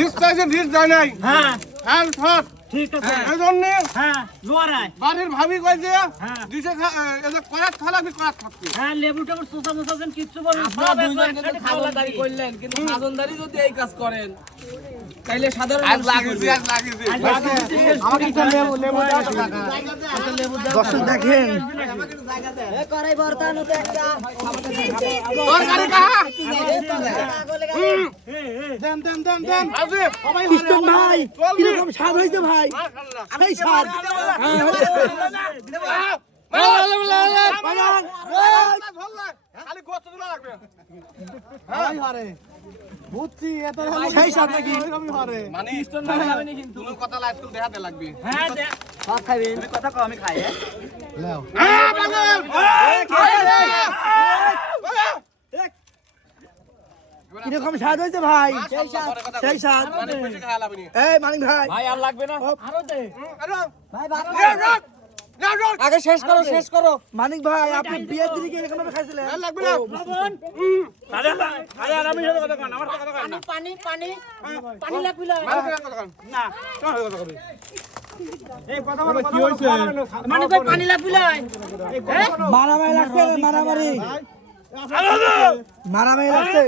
List চাইছে list দেয় নাই। হ্যাঁ। হ্যাঁ সব ঠিক আছে। এই জন্য হ্যাঁ লোয়ারায় বাড়ির ভাবি কই যে হ্যাঁ। দিছে খা- এ, এই যে করাত করাত থাকবি হ্যাঁ লেবু টেবু মোষা যেন কিচ্ছু বলেন আপনারা দুইজন কিন্তু খাজনদারি করলেন কিন্তু খাজনদারি যদি এই কাজ করেন তাইলে সাধারণ আজ মানুষ কি লাগিয়েছি করবে? আজ লাগিয়েছি। আমাকে দর্শক দেখেন। তরকারি কাহা দেন দেন দেন দেন। আজি কৃষ্ণ ভাই কীরকম স্বাদ হয়েছে ভাই? খালি গোস্ত দিলে লাগবে। বুঝছি এত সেই স্বাদ নাকি? মানে খ্রিস্টান ভাই যাবেনি কিন্তু। কোনো কথা লাইট করে দেখাতে লাগবে। হ্যাঁ দে- হ্যাঁ। কীরকম স্বাদ হয়েছে ভাই? সেই স্বাদ মানে এই মানিক ভাই। ভাই আর লাগবে না? আরও দে। আগে শেষ করো শেষ করো। মানিক ভাই আপনি বিয়ের দিনে এরকম ভাবে খাইছিলেন? লাগবে না? পানি পানি পানি। লাগবে না। না মানে কই পানি লাগবে না। হ্যাঁ? মারামারি লাগছে মারামারি। মারামারি লাগছে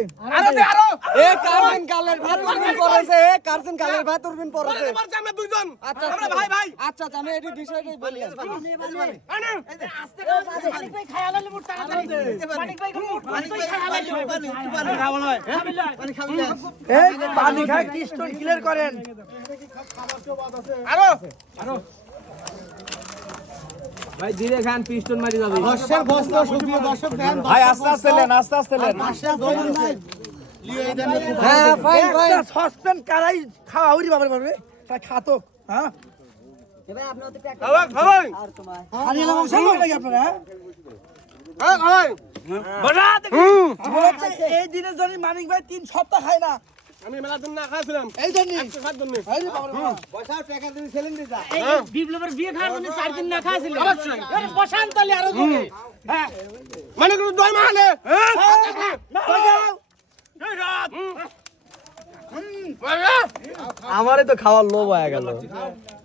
এ কার্জন কালের ভাত উর্বিন পড়েছে এ কার্জন কালের ভাত উর্বিন পড়েছে আমরা দুইজন আচ্ছা আমরা ভাই ভাই আচ্ছা আচ্ছা, আমি এই বিষয়টাই বলি পানি কই খায়া লাইলে মোর তাড়াতাড়ি। পানি কই মোর পানি কই খায়া লাইলে। খাবি এই পানি খায় কৃষ্ণ ক্লিয়ার করেন আরও ভাই ধীরে খান পিস্টন মারি যাবে। ভাই আস্তে আস্তে নেন আস্তে আস্তে নেন। হ্যাঁ ফাইন ফাইন একটা সসপেন কারাই খাওয়া বাবার তা হ্যাঁ? খাওয়া আপনারা হ্যাঁ এই দিনের জন্য মানিক ভাই তিন সপ্তাহ খায় না আমি মেলা দিন না খাইছিলাম। এই জন্য খাওয়ার জন্য এই বিপ্লবের বিয়ে খাওয়ার জন্য চার দিন না খাইছিল আরে বসান তাহলে আরও জোরে। হ্যাঁ। মানে দই আমারে তো খাওয়ার লোভ হয়ে গেল।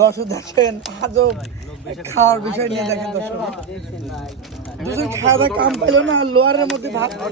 দর্শক দেখেন, আজও খাওয়ার বিষয় নিয়ে দেখেন দর্শক। দুজন খাওয়া দাওয়া কাম পাইলো না লোয়ারের মধ্যে ভাত